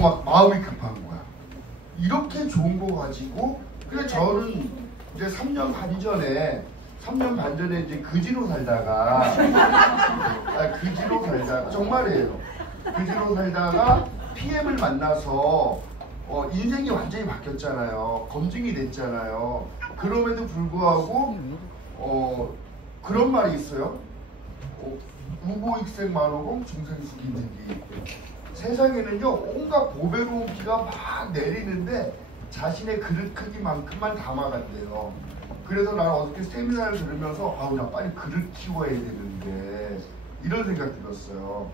막 마음이 급한 거야. 이렇게 좋은 거 가지고. 그래 저는 이제 3년 반 전에 이제 그지로 살다가 정말이에요. 그지로 살다가 PM을 만나서 인생이 완전히 바뀌었잖아요. 검증이 됐잖아요. 그럼에도 불구하고 그런 말이 있어요. 우고익생 만호공 중생수기득이. 세상에는요 온갖 보배로운 비가 막 내리는데 자신의 그릇 크기만큼만 담아간대요. 그래서 나는 어저께 세미나를 들으면서 나 빨리 그릇 키워야 되는데 이런 생각 들었어요.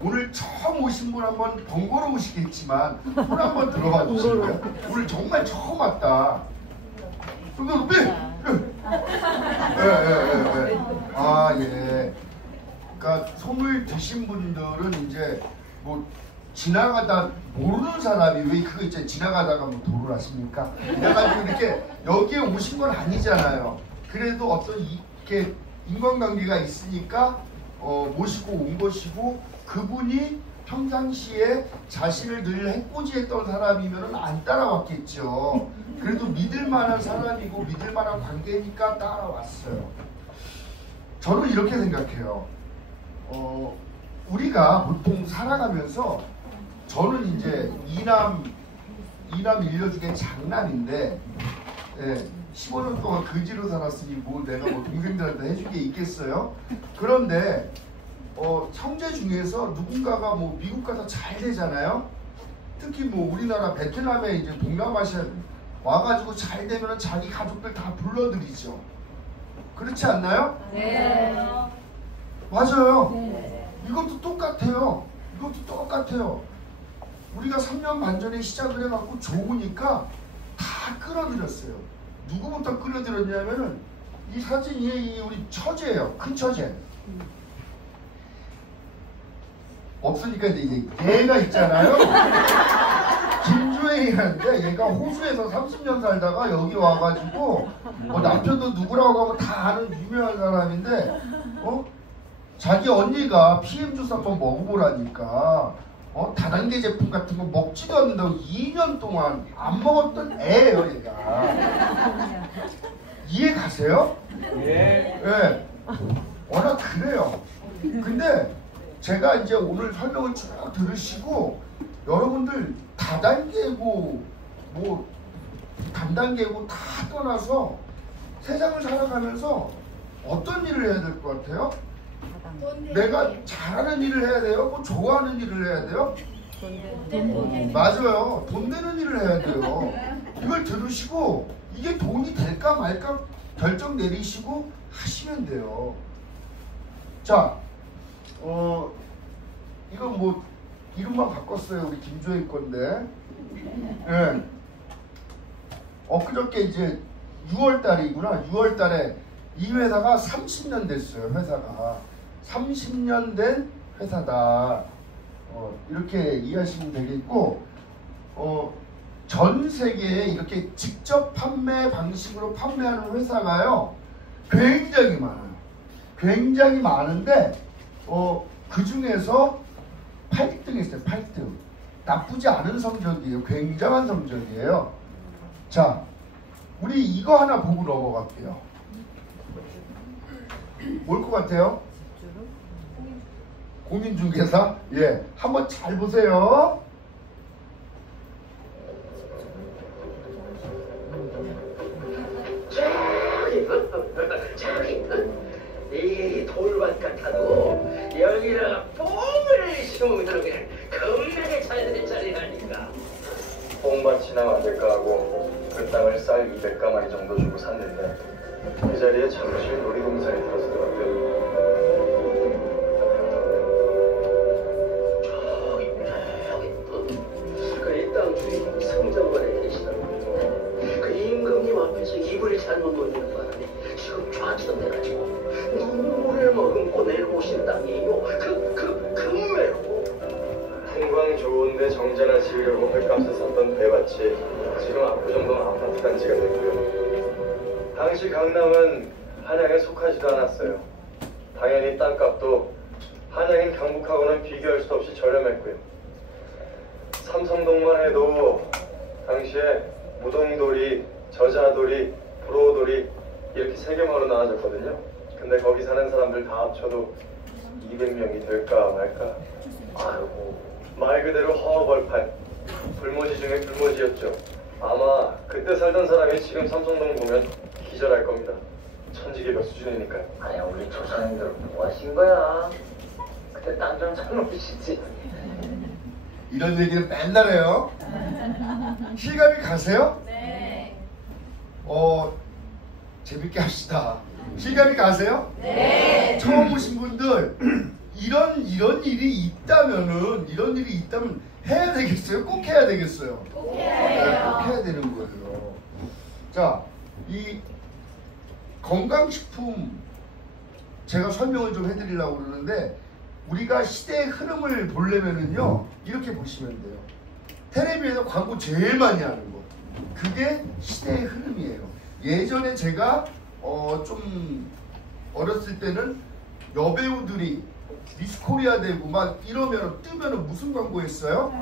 오늘 처음 오신 분 한번 번거로우시겠지만 손 한번 들어봐 주실래요? 오늘 정말 처음 왔다. 좀 더 높이! 예. 그러니까 손을 드신 분들은 이제 뭐 지나가다 모르는 사람이 왜 그거 있잖아요. 지나가다가 뭐 도를 하십니까? 그래가지고 이렇게 여기에 오신 건 아니잖아요. 그래도 어떤 이렇게 인간관계가 있으니까 모시고 온 것이고, 그분이 평상시에 자신을 늘 해코지했던 사람이면 안 따라왔겠죠. 그래도 믿을 만한 사람이고 믿을 만한 관계니까 따라왔어요. 저는 이렇게 생각해요. 우리가 보통 살아가면서, 저는 이제 이남 일녀 중에 장남인데 15년 동안 그지로 살았으니 내가 동생들한테 해준 게 있겠어요? 그런데 형제 중에서 누군가가 미국 가서 잘 되잖아요. 특히 우리나라 베트남에 이제 동남아시아 와가지고 잘 되면 자기 가족들 다 불러들이죠. 그렇지 않나요? 네. 맞아요. 네. 이것도 똑같아요. 우리가 3년 반 전에 시작을 해갖고 좋으니까 다 끌어들였어요. 누구부터 끌어들였냐면은 이 사진이 우리 처제예요. 큰 처제. 없으니까 이제 얘가 있잖아요. 김주행이라는데 얘가 호주에서 30년 살다가 여기 와가지고 남편도 누구라고 하면 다 아는 유명한 사람인데 자기 언니가 PM 주스 한번 먹어보라니까 다단계 제품 같은 거 먹지도 않는다고 2년 동안 안 먹었던 애예요, 얘가. 이해 가세요? 네. 워낙 그래요. 근데 제가 이제 오늘 설명을 쭉 들으시고 여러분들 다단계고 단단계고 다 떠나서 세상을 살아가면서 어떤 일을 해야 될 것 같아요? 내가 잘하는 일을 해야 돼요? 좋아하는 일을 해야 돼요? 맞아요. 돈 되는 일을 해야 돼요. 이걸 들으시고 이게 돈이 될까 말까 결정 내리시고 하시면 돼요. 자, 이건 이름만 바꿨어요. 우리 김조희 건데. 네. 엊그저께 이제 6월달이구나. 6월달에 이 회사가 30년 됐어요. 회사가 30년 된 회사다. 이렇게 이해하시면 되겠고, 전 세계에 이렇게 직접 판매 방식으로 판매하는 회사가요 굉장히 많아요. 굉장히 많은데 그 중에서 8등 했어요. 8등. 나쁘지 않은 성적이에요. 굉장한 성적이에요. 자, 우리 이거 하나 보고 넘어갈게요. 뭘 것 같아요? 공인중개사? 예, 한번 잘 보세요. 저기 이 돌밭 같아도 여기다가 뽕을 심으면 그냥 겁나게 잘 될 자리라니까. 뽕밭이나 만들까 하고 그 땅을 쌀 200가마리 정도 주고 샀는데 그 자리에 잠시 놀이동산이 들어서더라고요. 그땅 주인 승정관에 계시더라고요. 그 임금님 앞에서 이불을 잘못 놓는 바람에 지금 좌천돼가지고 눈물을 머금고 내려오신 땅이에요. 금매로. 풍광 좋은데 정자나 지으려고 헐값에 샀던 배밭이 지금 압구정동 아파트 단지가 됐고요. 당시 강남은 한양에 속하지도 않았어요. 당연히 땅값도 한양인 강북하고는 비교할 수 없이 저렴했고요. 삼성동만 해도 당시에 무동돌이, 저자돌이, 불호돌이 이렇게 3개만으로 나눠졌거든요. 근데 거기 사는 사람들 다 합쳐도 200명이 될까 말까. 아이고, 말 그대로 허허벌판, 불모지 중에 불모지였죠. 아마 그때 살던 사람이 지금 삼성동 보면 기절할 겁니다. 천지개벽 수준이니까요. 아니 우리 조상님들 뭐 하신 거야? 그때 딴 좀 사놓으시지. 이런 얘기를 맨날 해요. 실감이 가세요? 네. 재밌게 합시다. 실감이 가세요? 네. 처음 오신 분들 이런 일이 있다면 해야 되겠어요? 꼭 해야 되겠어요? 꼭 해야 돼요. 꼭 해야 되는 거예요. 자, 이 건강식품 제가 설명을 좀 해드리려고 그러는데 우리가 시대의 흐름을 보려면은요 이렇게 보시면 돼요. 텔레비에서 광고 제일 많이 하는 거 그게 시대의 흐름이에요. 예전에 제가 좀 어렸을 때는 여배우들이 미스코리아 되고 막 이러면 뜨면은 무슨 광고 했어요?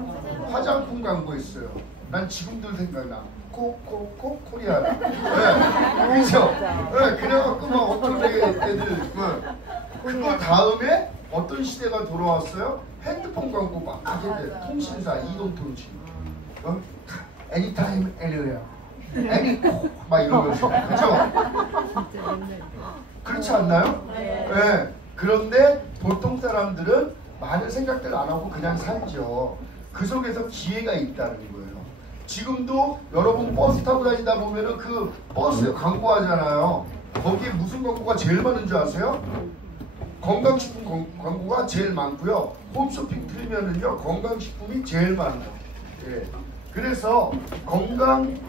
화장품 광고 했어요. 난 지금도 생각나. 코코코 코리아라. 네, 그렇죠. 네, 그래갖고 막 어떤 애들 그거 다음에 어떤 시대가 돌아왔어요? 핸드폰 광고 막 하게 돼. 통신사 이동통신. 애니타임 애니웨어. 애니코 막 이러면서 그렇죠? 그렇지 않나요? 네. 그런데 보통 사람들은 많은 생각들 안 하고 그냥 살죠. 그 속에서 기회가 있다는 거예요. 지금도 여러분 버스 타고 다니다 보면은 그 버스에 광고하잖아요. 거기에 무슨 광고가 제일 많은 줄 아세요? 건강식품 광고가 제일 많고요. 홈쇼핑 틀면은요 건강식품이 제일 많아요. 예. 그래서 건강식품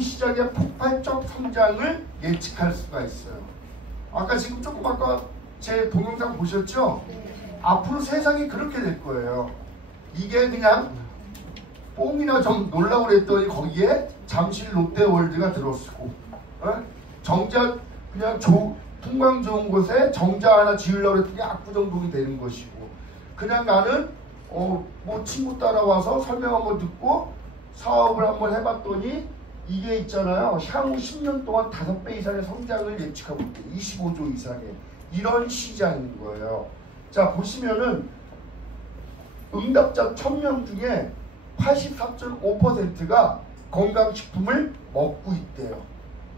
시장의 폭발적 성장을 예측할 수가 있어요. 아까 지금 조금 아까 제 동영상 보셨죠? 앞으로 세상이 그렇게 될 거예요. 이게 그냥 뽕이나 좀 놀라고 그랬더니 거기에 잠실 롯데월드가 들어서고 정작 그냥 풍광 좋은 곳에 정자 하나 지으려고 했더니 압구정동이 되는 것이고 그냥 나는 뭐 친구 따라와서 설명 한번 듣고 사업을 한번 해봤더니 이게 있잖아요. 향후 10년 동안 5배 이상의 성장을 예측하고 있대. 25조 이상의 이런 시장인 거예요. 자 보시면은 응답자 1000명 중에 84.5%가 건강식품을 먹고 있대요.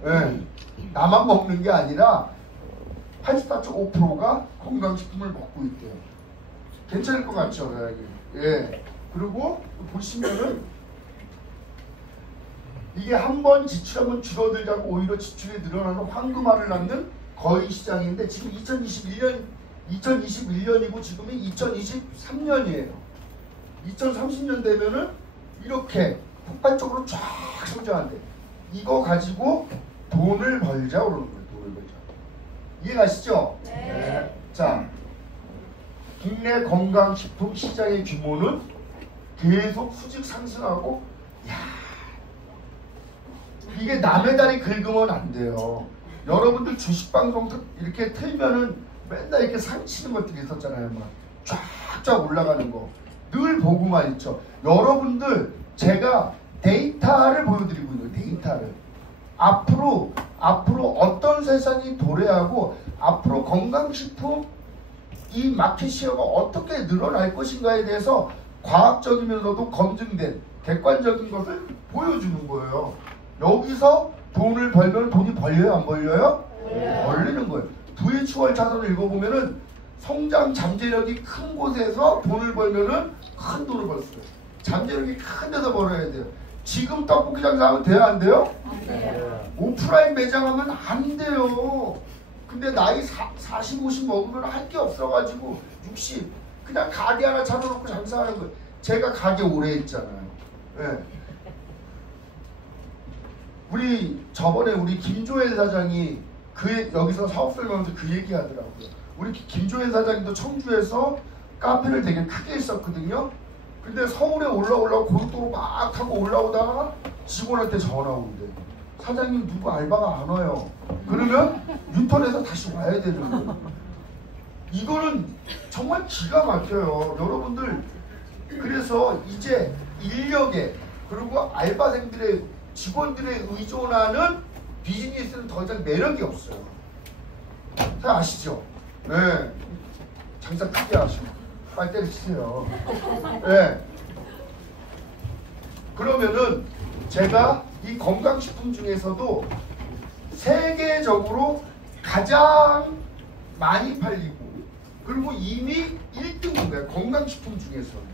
네. 나만 먹는 게 아니라 84.5%가 건강식품을 먹고 있대요. 괜찮을 것 같죠? 예. 그리고 보시면은 이게 한 번 지출하면 줄어들자고 오히려 지출이 늘어나는 황금알을 낳는 거의 시장인데 지금 2021년이고 지금이 2023년이에요. 2030년 되면은 이렇게 폭발적으로 쫙 성장한대. 이거 가지고 돈을 벌자 그러는 거예요. 돈을 벌자. 이해가시죠? 네. 자, 국내 건강식품 시장의 규모는 계속 수직 상승하고 이게 남의 다리 긁으면 안 돼요. 여러분들 주식방송 이렇게 틀면은 맨날 이렇게 상치는 것들이 있었잖아요. 막 쫙쫙 올라가는 거 늘 보고만 있죠. 여러분들 제가 데이터를 보여드리고 있는 데이터를 앞으로 어떤 세상이 도래하고 앞으로 건강식품 이 마켓시어가 어떻게 늘어날 것인가에 대해서 과학적이면서도 검증된 객관적인 것을 보여주는 거예요. 여기서 돈을 벌면 돈이 벌려요? 안 벌려요? 벌리는 거예요. 부의 추월 차선을 읽어보면은 성장 잠재력이 큰 곳에서 돈을 벌면은 큰 돈을 벌 수 있어요. 잠재력이 큰 데서 벌어야 돼요. 지금 떡볶이 장사하면 돼요? 안 돼요? 안 돼요. 오프라인 매장하면 안 돼요. 근데 나이 40, 50 먹으면 할 게 없어가지고 60 그냥 가게 하나 차려놓고 장사하는 거예요. 제가 가게 오래 했잖아요. 네. 저번에 우리 김조엘 사장이 여기서 사업 설명하면서 그 얘기 하더라고요. 우리 김조엘 사장님도 청주에서 카페를 되게 크게 했었거든요. 근데 서울에 올라오려고 고속도로 막 타고 올라오다가 직원한테 전화 오는데 사장님 누구 알바가 안 와요. 그러면 유턴해서 다시 와야 되는 거예요. 이거는 정말 기가 막혀요. 여러분들 그래서 그래서 이제 인력에 그리고 알바생들의 직원들에 의존하는 비즈니스는 더 이상 매력이 없어요. 잘 아시죠? 네. 장사 크게 하시고 빨리 때려치세요. 네. 그러면은 제가 이 건강식품 중에서도 세계적으로 가장 많이 팔리고 그리고 이미 1등인 거예요. 건강식품 중에서.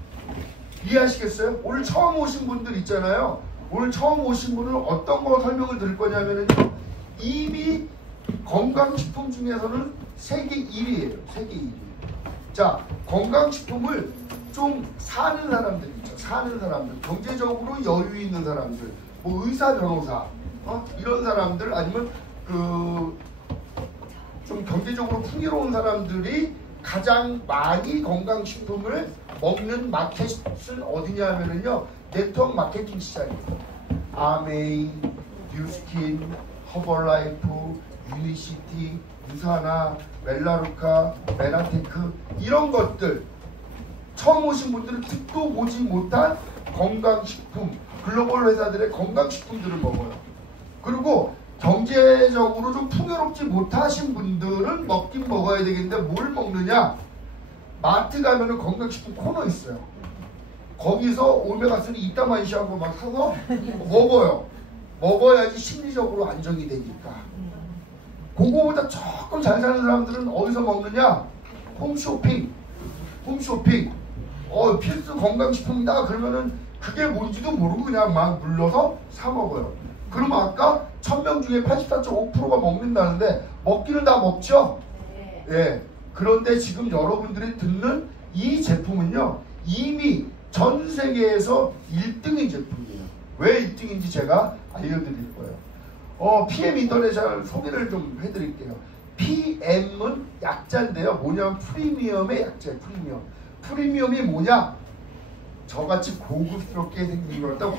이해하시겠어요? 오늘 처음 오신 분들 있잖아요. 오늘 처음 오신 분은 어떤 거 설명을 드릴 거냐면요. 이미 건강식품 중에서는 세계 1위예요. 세계 1위. 자, 건강식품을 좀 사는 사람들 있죠. 사는 사람들, 경제적으로 여유 있는 사람들, 뭐 의사, 변호사, 이런 사람들 아니면 좀 경제적으로 풍요로운 사람들이 가장 많이 건강식품을 먹는 마켓은 어디냐 하면은요, 네트워크 마케팅 시장이에요. 아메이, 뉴스킨, 허벌라이프, 유니시티, 유사나, 멜라루카, 메나테크 이런 것들 처음 오신 분들은 듣도 보지 못한 건강식품, 글로벌 회사들의 건강식품들을 먹어요. 그리고 경제적으로 좀 풍요롭지 못하신 분들은 먹긴 먹어야 되겠는데 뭘 먹느냐? 마트 가면은 건강식품 코너 있어요. 거기서 오메가3 이따만시한 거 막 사서 먹어요. 먹어야지 심리적으로 안정이 되니까. 그거보다 조금 잘 사는 사람들은 어디서 먹느냐? 홈쇼핑. 홈쇼핑. 필수 건강식품이다. 그러면은 그게 뭔지도 모르고 그냥 막 눌러서 사 먹어요. 그러면 아까 1000명 중에 84.5%가 먹는다는데 먹기는 다 먹죠? 네. 예. 그런데 지금 여러분들이 듣는 이 제품은요, 이미 전 세계에서 1등인 제품이에요. 왜 1등인지 제가 알려드릴 거예요. PM 인터내셔널 소개를 좀 해드릴게요. PM은 약자인데요. 뭐냐면 프리미엄의 약자예요. 프리미엄. 프리미엄이 뭐냐? 저같이 고급스럽게 생긴 거였다.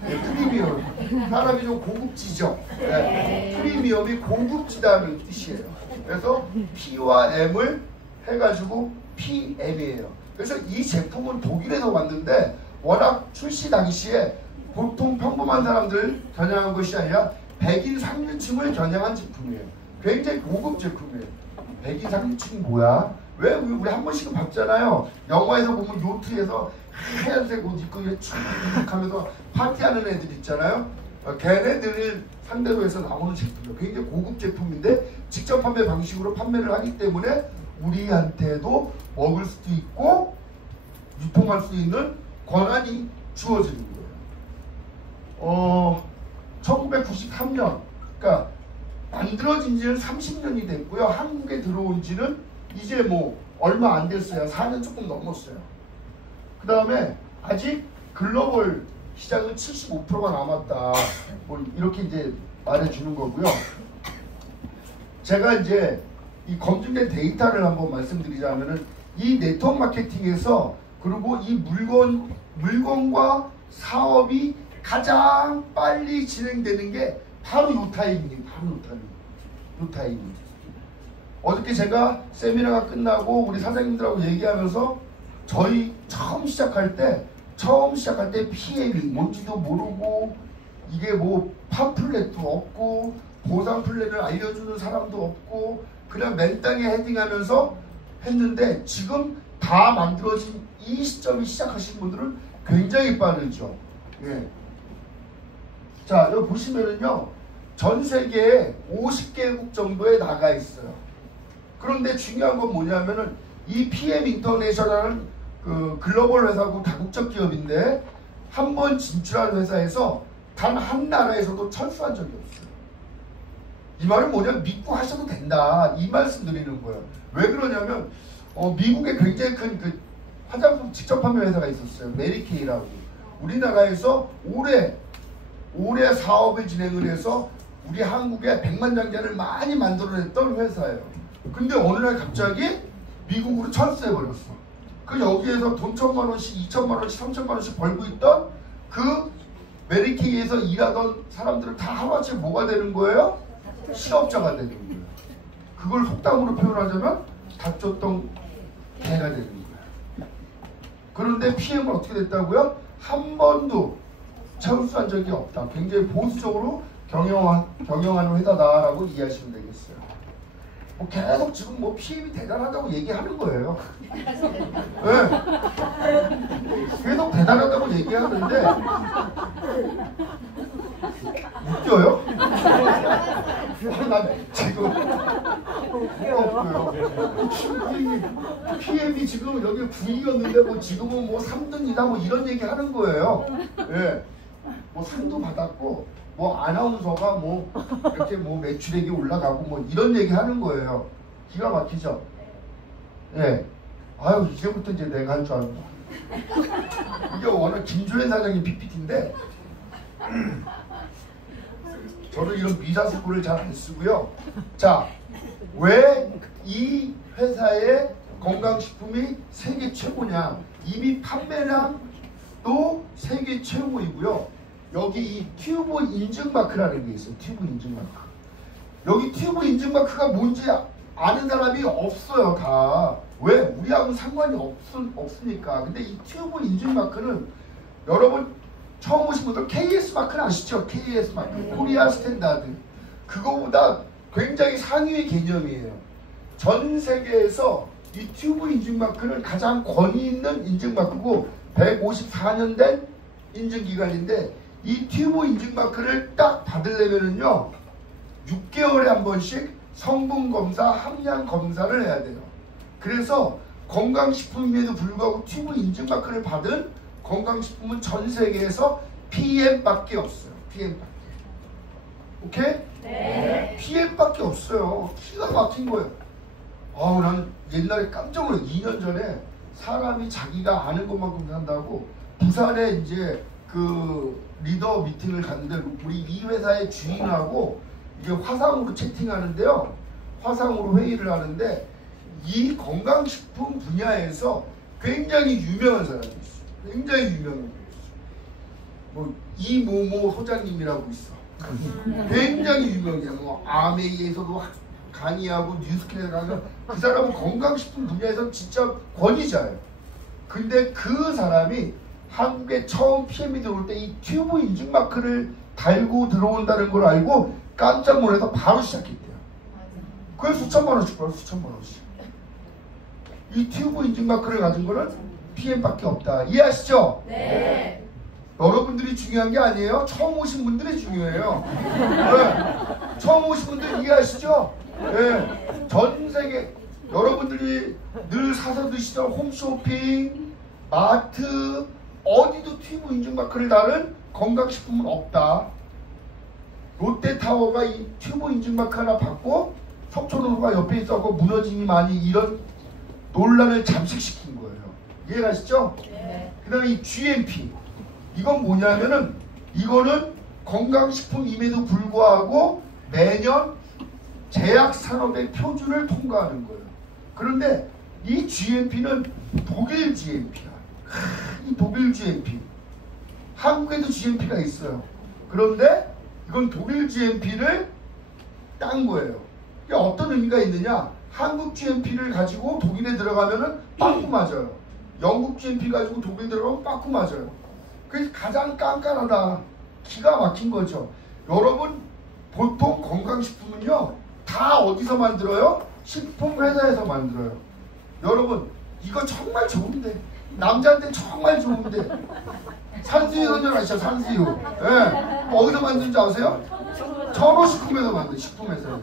프리미엄. 사람이 좀 고급지죠. 네. 프리미엄이 고급지다는 뜻이에요. 그래서 P와 M을 해가지고 PM이에요. 그래서 이 제품은 독일에서 왔는데 워낙 출시 당시에 보통 평범한 사람들 겨냥한 것이 아니라 백인 상류층을 겨냥한 제품이에요. 굉장히 고급 제품이에요. 백인 상류층이 뭐야? 왜 우리 한 번씩은 봤잖아요. 영화에서 보면 요트에서 하얀색 옷 입고 쫙 하면서 파티하는 애들 있잖아요. 걔네들을 상대로 해서 나오는 제품이에요. 굉장히 고급 제품인데 직접 판매 방식으로 판매를 하기 때문에 우리한테도 먹을 수도 있고 유통할 수 있는 권한이 주어지는 거예요. 1993년, 그러니까 만들어진 지는 30년이 됐고요. 한국에 들어온 지는 이제 뭐 얼마 안 됐어요. 4년 조금 넘었어요. 그 다음에 아직 글로벌 시장은 75%가 남았다. 뭐 이렇게 이제 말해주는 거고요. 제가 이제 이 검증된 데이터를 한번 말씀드리자면은 이 네트워크 마케팅에서 그리고 이 물건과 사업이 가장 빨리 진행되는 게 바로 이 타이밍이에요. 바로 이 타이밍. 어저께 제가 세미나가 끝나고 우리 사장님들하고 얘기하면서 저희 처음 시작할 때 PM이 뭔지도 모르고 이게 뭐 팜플렛도 없고 보상 플랜을 알려주는 사람도 없고 그냥 맨땅에 헤딩하면서 했는데 지금 다 만들어진 이 시점에 시작하신 분들은 굉장히 빠르죠. 예. 자, 여기 보시면은요, 전 세계에 50개국 정도에 나가 있어요. 그런데 중요한 건 뭐냐면은 이 PM 인터내셔널은 그 글로벌 회사고 다국적 기업인데 한 번 진출한 회사에서 단 한 나라에서도 철수한 적이 없어요. 이 말은 뭐냐면 믿고 하셔도 된다. 이 말씀 드리는 거예요. 왜 그러냐면 미국에 굉장히 큰 그 화장품 직접 판매 회사가 있었어요. 메리케이라고. 우리나라에서 올해 사업을 진행을 해서 우리 한국에 100만 장자를 많이 만들어냈던 회사예요. 근데 어느 날 갑자기 미국으로 철수해버렸어. 그 여기에서 돈 1000만 원씩, 2000만 원씩, 3000만 원씩 벌고 있던 그 메리케이에서 일하던 사람들은 다 하루아침에 뭐가 되는 거예요? 실업자가 되는 거예요. 그걸 속담으로 표현하자면 다쳤던 개가 되는 거예요. 그런데 PM은 어떻게 됐다고요? 한 번도 철수한 적이 없다. 굉장히 보수적으로 경영하는 회사다라고 이해하시면 되겠어요. 뭐 계속 지금 뭐 PM이 대단하다고 얘기하는 거예요. 네. 계속 대단하다고 얘기하는데 웃겨요? 나 지금 없고요. PM이 지금 여기 9위였는데 뭐 지금은 뭐 3등이다 뭐 이런 얘기 하는 거예요. 예. 뭐 상도 받았고 뭐 아나운서가 뭐 이렇게 뭐 매출액이 올라가고 뭐 이런 얘기 하는 거예요. 기가 막히죠? 예. 아유 이제부터 이제 내가 할 줄 알고. 이게 워낙 김조현 사장님 PPT인데 저는 이런 미사스구를 잘 안 쓰고요. 자, 왜 이 회사의 건강식품이 세계 최고냐? 이미 판매량도 세계 최고이고요. 여기 이 튜브 인증마크라는 게 있어요. 튜브 인증마크. 여기 튜브 인증마크가 뭔지 아는 사람이 없어요. 다. 왜? 우리하고는 상관이 없으니까. 근데 이 튜브 인증마크는 여러분 처음 오신 분들 KS 마크는 아시죠? KS 마크, 코리아 스탠다드. 그거보다 굉장히 상위의 개념이에요. 전 세계에서 이 튜브 인증 마크는 가장 권위 있는 인증 마크고 154년 된 인증 기간인데 이 튜브 인증 마크를 딱 받으려면은요 6개월에 한 번씩 성분 검사, 함량 검사를 해야 돼요. 그래서 건강식품임에도 불구하고 튜브 인증 마크를 받은 건강식품은 전 세계에서 PM밖에 없어요. PM밖에. 오케이? 네. PM밖에 없어요. 기가 막힌 거예요. 아우 난 옛날에 깜짝 놀랐어요. 2년 전에 사람이 자기가 아는 것만큼 산다고 부산에 이제 그 리더 미팅을 갔는데 우리 이 회사의 주인하고 이게 화상으로 채팅하는데요. 화상으로 회의를 하는데 이 건강식품 분야에서 굉장히 유명한 사람이 있어요. 굉장히 유명한 분이 있어요. 뭐 이모모 소장님이라고 있어. 굉장히 유명해요. 뭐 아메이에서도 강의하고 뉴스캐스터 가서 그 사람은 건강식품 분야에서 진짜 권위자예요. 근데 그 사람이 한국에 처음 PM이 들어올 때 이 튜브 인증 마크를 달고 들어온다는 걸 알고 깜짝 놀라서 바로 시작했대요. 그래서 수천만 원씩 벌어 수천만 원씩. 이 튜브 인증 마크를 가진 거는 PM밖에 없다. 이해하시죠? 네. 여러분들이 중요한 게 아니에요. 처음 오신 분들이 중요해요. 네. 처음 오신 분들 이해하시죠? 네. 전 세계 여러분들이 늘 사서 드시던 홈쇼핑, 마트 어디도 튜브 인증 마크를 다른 건강식품은 없다. 롯데타워가 이 튜브 인증 마크 하나 받고 석촌호수가 옆에 있어서 무너짐이 많이 이런 논란을 잠식시킨 거예요. 이해가시죠? 네. 그 다음에 이 GMP 이건 뭐냐면은 이거는 건강식품임에도 불구하고 매년 제약산업의 표준을 통과하는 거예요. 그런데 이 GMP는 독일 GMP야. 이 독일 GMP. 한국에도 GMP가 있어요. 그런데 이건 독일 GMP를 딴 거예요. 이게 어떤 의미가 있느냐? 한국 GMP를 가지고 독일에 들어가면은 빠꾸 맞아요. 영국 GMP 가지고 독일 들어가면 빠꾸 맞아요. 그래서 가장 깐깐하다. 기가 막힌 거죠. 여러분 보통 건강식품은요 다 어디서 만들어요? 식품회사에서 만들어요. 여러분 이거 정말 좋은데 남자한테 정말 좋은데 산수유 선전 아시죠? 산수유. 예. 어디서 만드는지 아세요? 천호식품에서 만든 식품회사에서.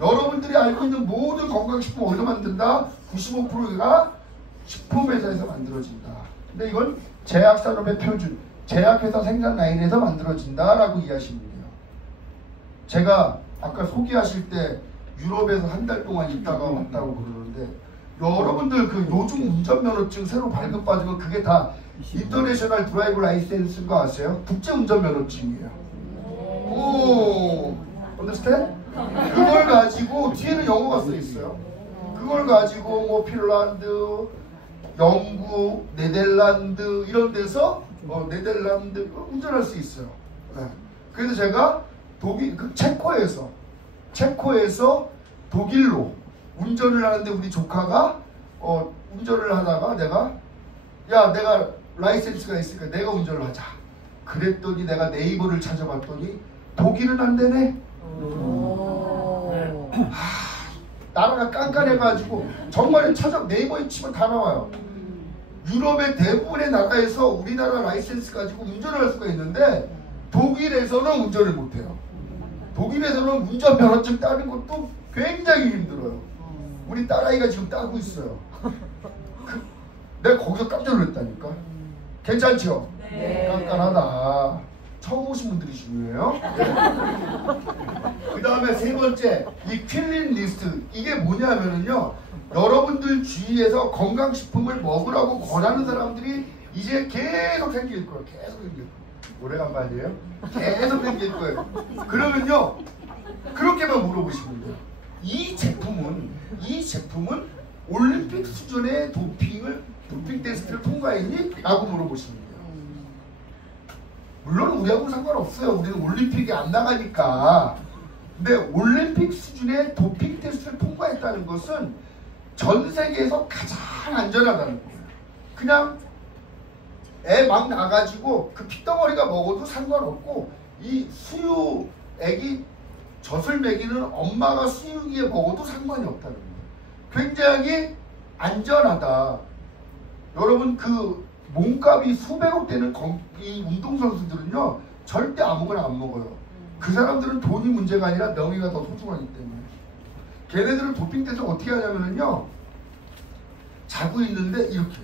여러분들이 알고 있는 모든 건강식품 어디서 만든다? 95%가 식품회사에서 만들어진다. 근데 이건 제약산업의 표준, 제약회사 생산 라인에서 만들어진다라고 이해하시면 돼요. 제가 아까 소개하실 때 유럽에서 한 달 동안 있다가 왔다고 그러는데 여러분들 그 요즘 운전면허증 새로 발급 받은 거 그게 다 인터내셔널 드라이브 라이센스인 거 아세요? 국제 운전면허증이에요. 오, understand? 그걸 가지고 뒤에는 영어가 써 있어요. 그걸 가지고 뭐 핀란드, 영국, 네덜란드 이런 데서 네덜란드 운전할 수 있어요. 네. 그래서 제가 독일 그 체코에서 독일로 운전을 하는데 우리 조카가 운전을 하다가 내가 야 내가 라이센스가 있으니까 내가 운전을 하자. 그랬더니 내가 네이버를 찾아봤더니 독일은 안 되네. 나라가 깐깐해가지고 정말 네이버에 치면 다 나와요. 유럽의 대부분의 나라에서 우리나라 라이센스 가지고 운전을 할 수가 있는데 독일에서는 운전을 못해요. 독일에서는 운전면허증 따는 것도 굉장히 힘들어요. 우리 딸아이가 지금 따고 있어요. 내가 거기서 깜짝 놀랐다니까. 괜찮죠? 네. 깐깐하다. 처음 오신 분들이 중요해요. 그 다음에 세 번째, 이 퀼린 리스트. 이게 뭐냐면은요, 여러분들 주위에서 건강식품을 먹으라고 권하는 사람들이 이제 계속 생길 거예요. 계속 생길 거예요. 오래간만이에요? 계속 생길 거예요. 그러면요, 그렇게만 물어보시면 돼요. 이 제품은 올림픽 수준의 도핑 테스트를 통과했니? 라고 물어보시면 돼요. 물론 우리하고는 상관없어요. 우리는 올림픽에 안 나가니까. 근데 올림픽 수준의 도핑 테스트를 통과했다는 것은 전 세계에서 가장 안전하다는 거예요. 그냥 애 막 나가지고 그 핏덩어리가 먹어도 상관없고, 이 애기 젖을 먹이는 엄마가 수유기에 먹어도 상관이 없다는 거예요. 굉장히 안전하다. 여러분 그 몸값이 수백억 되는 이 운동선수들은요 절대 아무거나 안 먹어요. 그 사람들은 돈이 문제가 아니라 명예가 더 소중하기 때문에. 걔네들은 도핑 테스트 어떻게 하냐면요, 자고 있는데 이렇게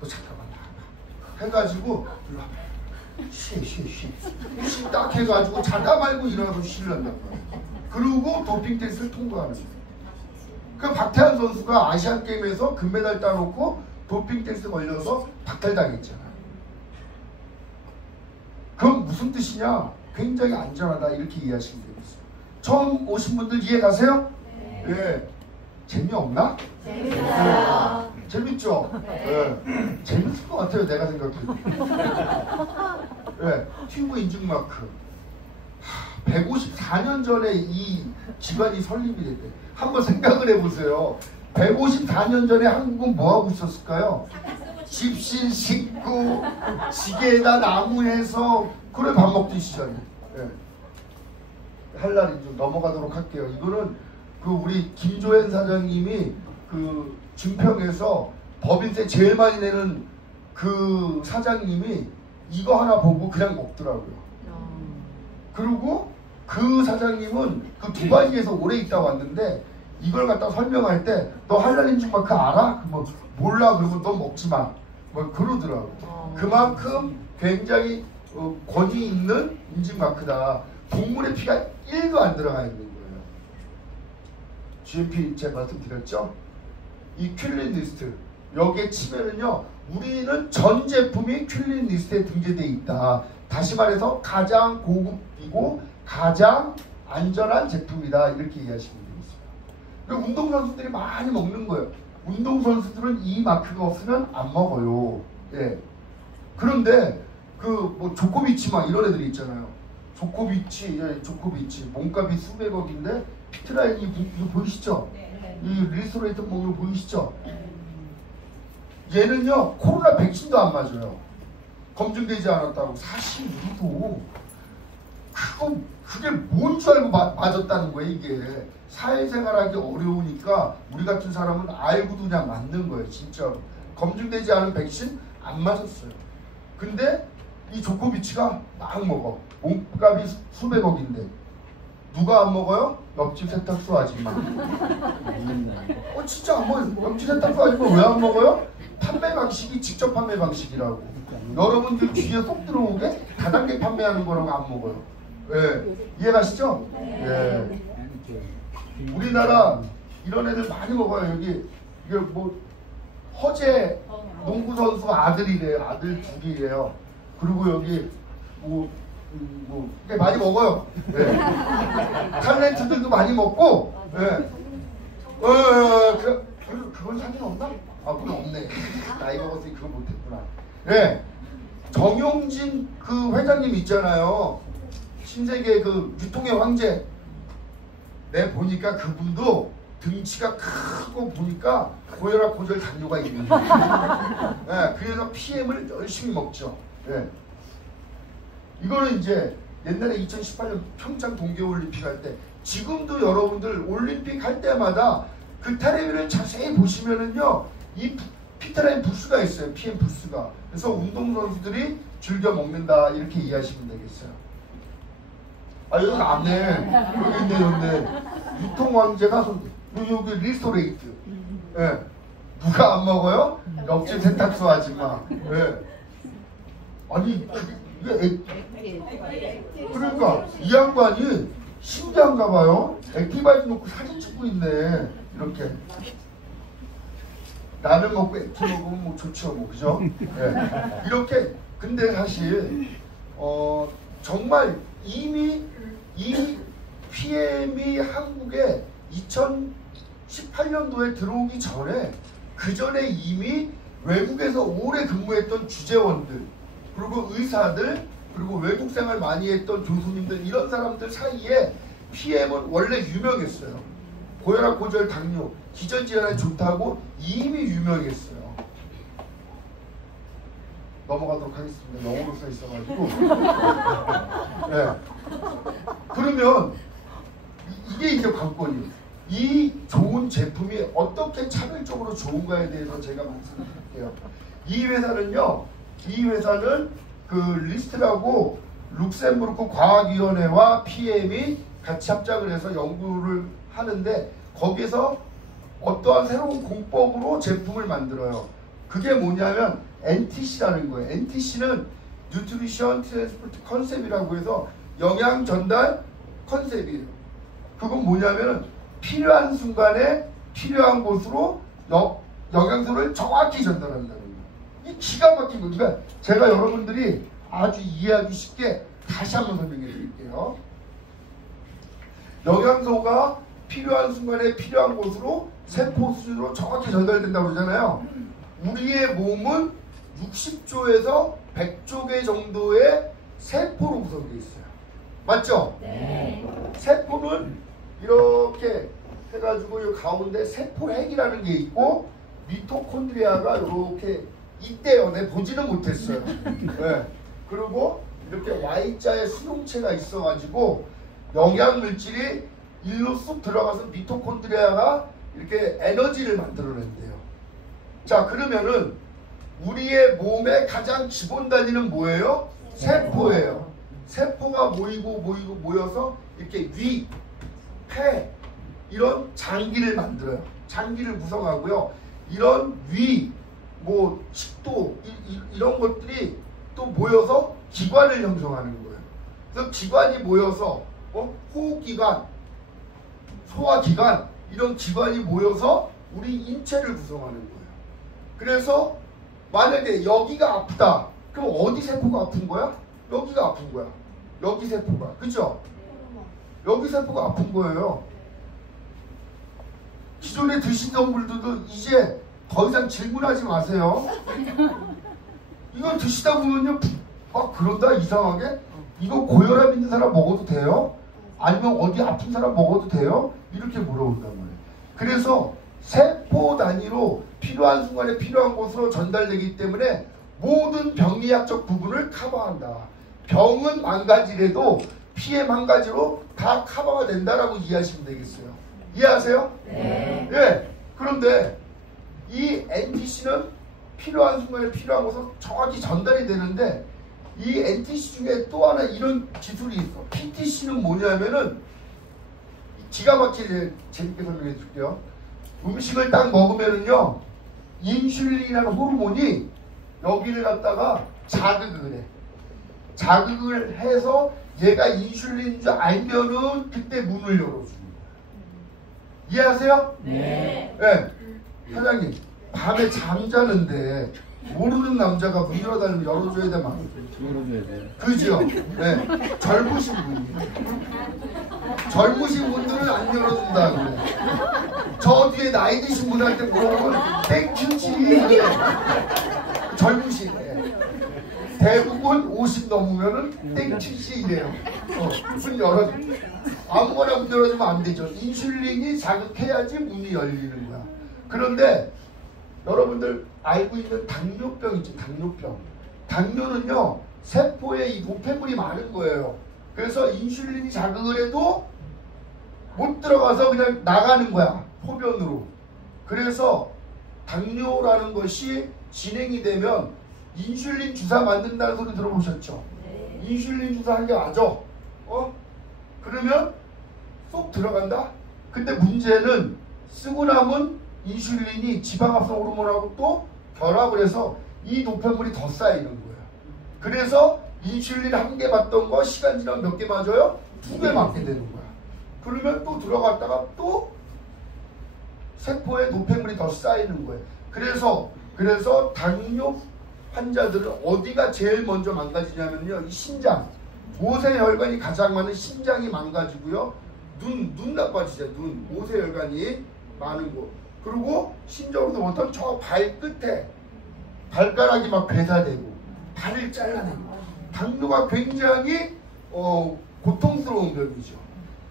너 잠깐만 나와봐 해가지고 일로 와봐, 쉬 딱 해가지고 자다 말고 일어나서 쉬를 한단 말이에요. 그리고 도핑 테스트를 통과하는 거예요. 그 박태환 선수가 아시안 게임에서 금메달 따놓고 도핑 테스트 걸려서 박탈당했잖아요. 그럼 무슨 뜻이냐? 굉장히 안전하다 이렇게 이해하시면 되겠어요. 처음 오신 분들 이해 가세요? 네. 예. 재미없나? 재밌어요. 재밌죠? 예. 재밌을 것 같아요. 내가 생각해도. 예. 튜브 인증 마크. 154년 전에 이 기관이 설립이 됐대. 한번 생각을 해보세요. 154년 전에 한국은 뭐하고 있었을까요? 집신 싣고 지게에다 나무 해서 그래 밥 먹던 시절이. 예. 할 날이 좀 넘어가도록 할게요. 이거는 그 우리 김조현 사장님이 그 증평에서 법인세 제일 많이 내는 그 사장님이 이거 하나 보고 그냥 먹더라고요. 그리고 그 사장님은 그 두바이에서 오래 있다 왔는데 이걸 갖다 설명할 때 너 할랄 인증 마크 알아? 뭐 몰라. 그러면 너 먹지 마. 뭐 그러더라고. 그만큼 굉장히 권위 있는 인증 마크다. 동물의 피가 1도 안 들어가 있는 거예요. GMP 제가 말씀드렸죠? 이 퀼린 리스트 여기에 치면은요, 우리는 전 제품이 퀼린 리스트에 등재되어 있다. 다시 말해서 가장 고급이고 가장 안전한 제품이다 이렇게 이해하시면 되겠습니다. 그리고 운동선수들이 많이 먹는 거예요. 운동선수들은 이 마크가 없으면 안 먹어요. 예. 그런데 그 뭐 조코비치 막 이런 애들이 있잖아요. 조코비치 몸값이 수백억인데 피트라인이 이거 보이시죠? 이 리스토레이터 먹는 거 보이시죠? 얘는요 코로나 백신도 안 맞아요. 검증되지 않았다고. 사실 우리도 그게 뭔 줄 알고 맞았다는 거예요. 이게 사회생활하기 어려우니까 우리 같은 사람은 알고도 그냥 맞는 거예요. 진짜로 검증되지 않은 백신 안 맞았어요. 근데 이 조코비치가 막 먹어. 몸값이 수백억인데 누가 안 먹어요? 옆집 세탁소 아줌마. 진짜 안 먹어요. 옆집 세탁소 아줌마 왜 안 먹어요? 판매 방식이 직접 판매 방식이라고. 여러분들 귀에 쏙 들어오게 다단계 판매하는 거라고 안 먹어요. 예. 이해가시죠? 예. 우리나라 이런 애들 많이 먹어요. 여기 이게 뭐 허재 농구 선수 아들이래요. 아들 둘이래요. 그리고 여기 꽤 많이 먹어요. 예. 탤런트들도 많이 먹고. 예. 그건 사진 없나? 그건 없네. 나이 먹었으니 그건 못했구나. 예. 정용진 그 회장님 있잖아요. 신세계 그 유통의 황제. 내 보니까 그분도 등치가 크고 보니까 고혈압 고절 당뇨가 있는 거예요. 네, 그래서 PM을 열심히 먹죠. 네. 이거는 이제 옛날에 2018년 평창 동계올림픽 할 때, 지금도 여러분들 올림픽 할 때마다 그 텔레비를 자세히 보시면은요, 이 피트라인 부스가 있어요. PM 부스가. 그래서 운동선수들이 즐겨 먹는다, 이렇게 이해하시면 되겠어요. 아, 여기 안네. 여기 있네, 여기. 유통왕제가 여기 리스토레이트. 예. 누가 안 먹어요? 옆집 세탁소 아줌마. 예. 아니, 그러니까 이 양반이 신기한가 봐요. 액티바이즈 놓고 사진 찍고 있네. 이렇게. 라면 먹고 액티 먹으면 뭐 좋죠, 뭐, 그죠? 예. 이렇게. 근데 사실 정말 이미 이 PM이 한국에 2018년도에 들어오기 전에, 그 전에 이미 외국에서 오래 근무했던 주재원들, 그리고 의사들, 그리고 외국 생활 많이 했던 교수님들, 이런 사람들 사이에 PM은 원래 유명했어요. 고혈압, 고절, 당뇨, 기전질환에 좋다고 이미 유명했어요. 넘어가도록 하겠습니다. 영어로 써 있어가지고. 네. 그러면 이게 이제 관건이에요. 이 좋은 제품이 어떻게 차별적으로 좋은가에 대해서 제가 말씀을 드릴게요. 이 회사는 그 리스트라고 룩셈부르크 과학위원회와 PM이 같이 합작을 해서 연구를 하는데, 거기에서 어떠한 새로운 공법으로 제품을 만들어요. 그게 뭐냐면 NTC라는 거예요. NTC는 뉴트리션 트랜스포트 컨셉이라고 해서 영양 전달 컨셉이에요. 그건 뭐냐면 필요한 순간에 필요한 곳으로 영양소를 정확히 전달한다는 거예요. 이 기가 막힌 거예요. 그러니까 제가 여러분들이 아주 이해하기 쉽게 다시 한번 설명해 드릴게요. 영양소가 필요한 순간에 필요한 곳으로 세포 수준으로 정확히 전달된다고 그러잖아요. 우리의 몸은 60조에서 100조 개 정도의 세포로 구성되어 있어요. 맞죠? 네. 세포는 이렇게 해가지고 이 가운데 세포핵이라는 게 있고, 미토콘드리아가 이렇게 있대요. 내가 보지는 못했어요. 네. 그리고 이렇게 Y자의 수용체가 있어가지고 영양물질이 일로 쑥 들어가서 미토콘드리아가 이렇게 에너지를 만들어낸대요. 자, 그러면은 우리의 몸의 가장 기본 단위는 뭐예요? 세포예요. 세포가 모여서 이렇게 위, 폐, 이런 장기를 만들어요. 장기를 구성하고요. 이런 위, 뭐 식도, 이런 것들이 또 모여서 기관을 형성하는 거예요. 그래서 기관이 모여서 호흡기관, 소화기관, 이런 기관이 모여서 우리 인체를 구성하는 거예요. 그래서 만약에 여기가 아프다, 그럼 어디 세포가 아픈 거야? 여기가 아픈 거야. 여기 세포가. 그죠? 여기 세포가 아픈 거예요. 기존에 드시던 분들도 이제 더 이상 질문하지 마세요. 이거 드시다 보면요, 그런다, 이상하게? 이거 고혈압 있는 사람 먹어도 돼요? 아니면 어디 아픈 사람 먹어도 돼요? 이렇게 물어본단 말이에요. 그래서 세포 단위로 필요한 순간에 필요한 곳으로 전달되기 때문에 모든 병리학적 부분을 커버한다. 병은 한 가지라도 PM 한 가지로 다 커버가 된다라고 이해하시면 되겠어요. 이해하세요? 네. 네. 그런데 이 NTC는 필요한 순간에 필요한 곳으로 정확히 전달이 되는데, 이 NTC 중에 또 하나 이런 기술이 있어. PTC는 뭐냐면은, 기가 막히게 재밌게 설명해 줄게요. 음식을 딱 먹으면은요, 인슐린이라는 호르몬이 여기를 갖다가 자극을 해. 자극을 해서 얘가 인슐린인 줄 알면은 그때 문을 열어주는 거야. 이해하세요? 네. 네. 사장님, 밤에 잠자는데 모르는 남자가 문 열어달라면 열어줘야 돼, 막. 열어줘야 돼. 그죠? 네. 젊으신 분이. 젊으신 분들은 안 열어준다고. 저 뒤에 나이 드신 분한테 물어보면 땡큐지. 젊으시네. 대부분 50 넘으면은 땡칠시 이래요. 문 열어. 아무거나 문 열어주면 안 되죠. 인슐린이 자극해야지 문이 열리는 거야. 그런데 여러분들 알고 있는 당뇨병 있죠. 당뇨병. 당뇨는요 세포에 이 노폐물이 많은 거예요. 그래서 인슐린이 자극을 해도 못 들어가서 그냥 나가는 거야. 소변으로. 그래서 당뇨라는 것이 진행이 되면 인슐린 주사 맞는다는 소리 들어보셨죠? 네. 인슐린 주사 한 게 맞아. 그러면 쏙 들어간다? 근데 문제는 쓰고 남은 인슐린이 지방합성 호르몬하고 또 결합을 해서 이 노폐물이 더 쌓이는 거예요. 그래서 인슐린 한 개 맞던 거 시간 지나면 몇 개 맞아요? 2개 맞게 되는 거야. 그러면 또 들어갔다가 또 세포에 노폐물이 더 쌓이는 거예요. 그래서 당뇨 환자들은 어디가 제일 먼저 망가지냐면요. 이 심장. 모세혈관이 가장 많은 심장이 망가지고요. 눈 나빠지죠. 눈. 모세혈관이 많은 곳. 그리고 심적으로도 보통 저 발끝에 발가락이 막 괴사되고 발을 잘라내고 당뇨가 굉장히 고통스러운 병이죠.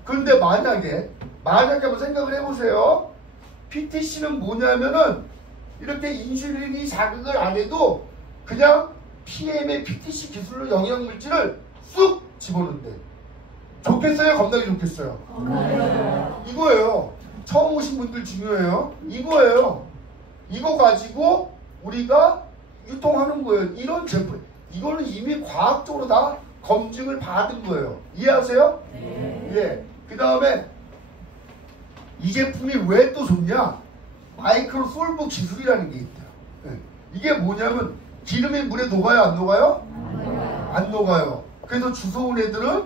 그런데 만약에 한번 생각을 해보세요. PTC는 뭐냐면은 이렇게 인슐린이 자극을 안 해도 그냥 PM의 PTC 기술로 영양물질을 쑥 집어넣는데 좋겠어요? 겁나게 좋겠어요? 이거예요. 처음 오신 분들 중요해요. 이거예요. 이거 가지고 우리가 유통하는 거예요. 이런 제품. 이거는 이미 과학적으로 다 검증을 받은 거예요. 이해하세요? 네. 예. 그 다음에 이 제품이 왜 또 좋냐? 마이크로 솔브 기술이라는 게 있대요. 예. 이게 뭐냐면 기름이 물에 녹아요? 안 녹아요? 안 녹아요. 그래서 주워 온 애들은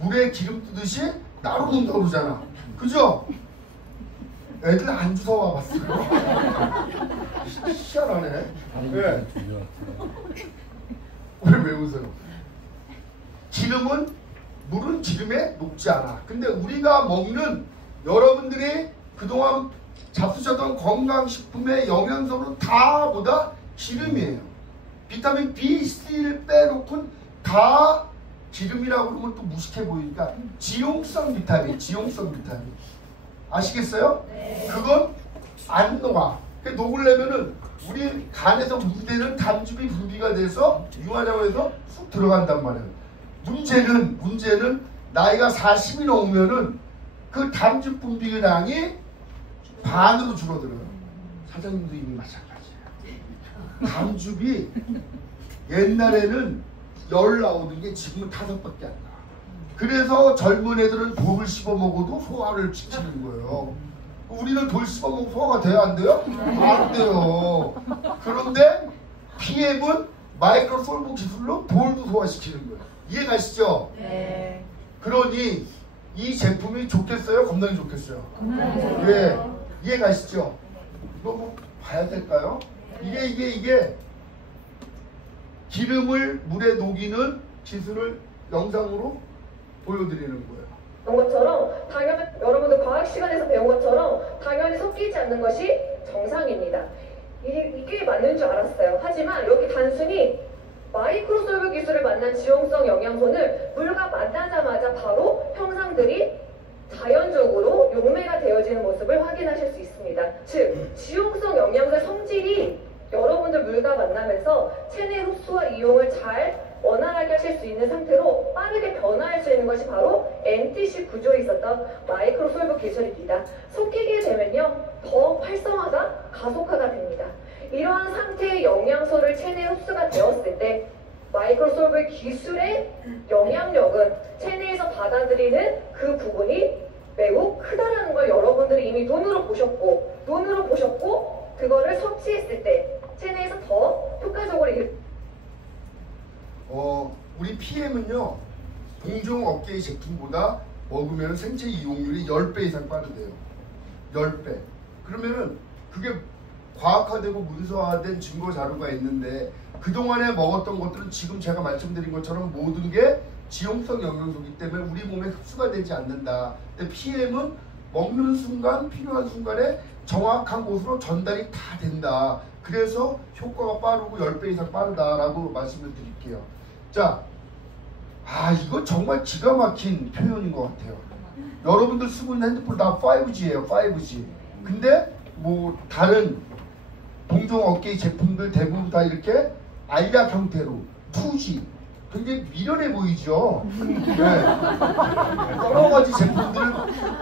물에 기름 뜨듯이 따로 논다고 그러잖아. 그죠? 애들 안 주워 와봤어요. 희한하네. 예. 왜 웃어요? 물은 기름에 녹지 않아. 근데 우리가 먹는 여러분들이 그동안 잡수셨던 건강식품의 영양소는 다 뭐다? 기름이에요. 비타민 B, C를 빼놓고는 다 기름이라고 그러면 또 무식해 보이니까 지용성 비타민. 아시겠어요? 네. 그건 안 녹아. 녹으려면은 우리 간에서 분비되는 단즙이 분비가 돼서 융화작용해서 쑥 들어간단 말이에요. 문제는 나이가 40이 넘으면은 그 단즙 분비량이 반으로 줄어들어요. 사장님도 이미 마찬가지예요. 단즙이 옛날에는 10 나오는 게 지금은 5밖에 안 나와. 그래서 젊은 애들은 돌을 씹어 먹어도 소화를 지키는 거예요. 우리는 돌 씹어 먹고 소화가 돼야 안 돼요? 안 돼요. 그런데 PM은 마이크로 솔브 기술로 돌도 소화시키는 거예요. 이해가시죠? 네. 그러니 이 제품이 좋겠어요? 겁나게 좋겠어요? 건강해져요. 예. 이해가시죠? 이거 뭐 봐야 될까요? 이게 기름을 물에 녹이는 기술을 영상으로 보여드리는 거예요. 배운 것처럼 당연히 여러분들 과학 시간에서 배운 것처럼 당연히 섞이지 않는 것이 정상입니다. 이게 맞는 줄 알았어요. 하지만 여기 단순히 마이크로솔브 기술을 만난 지용성 영양소는 물과 만나자마자 바로 형상들이 자연적으로 용매가 되어지는 모습을 확인하실 수 있습니다. 즉, 지용성 영양소의 성질이 여러분들 물과 만나면서 체내 흡수와 이용을 잘 원활하게 하실 수 있는 상태로 빠르게 변화할 수 있는 것이 바로 NTC 구조에 있었던 마이크로솔브 기술입니다. 섞이게 되면요, 더 활성화가 가속화가 됩니다. 이러한 상태의 영양소를 체내에 흡수가 되었을 때 마이크로솔브 기술의 영향력은 체내에서 받아들이는 그 부분이 매우 크다라는 걸 여러분들이 이미 눈으로 보셨고 그거를 섭취했을 때 체내에서 더 효과적으로 우리 PM은요 동종업계의 제품보다 먹으면 생체 이용률이 10배 이상 빠르대요. 10배. 그러면은 그게 과학화되고 문서화된 증거 자료가 있는데 그동안에 먹었던 것들은 지금 제가 말씀드린 것처럼 모든 게 지용성 영양소이기 때문에 우리 몸에 흡수가 되지 않는다. 근데 PM은 먹는 순간 필요한 순간에 정확한 곳으로 전달이 다 된다. 그래서 효과가 빠르고 10배 이상 빠르다라고 말씀을 드릴게요. 자, 이거 정말 기가 막힌 표현인 것 같아요. 여러분들 쓰고 있는 핸드폰 다 5G예요. 5G. 근데 뭐 다른 동종 업계의 제품들 대부분 다 이렇게 알약 형태로 2G. 굉장히 미련해 보이죠. 네. 여러 가지 제품들을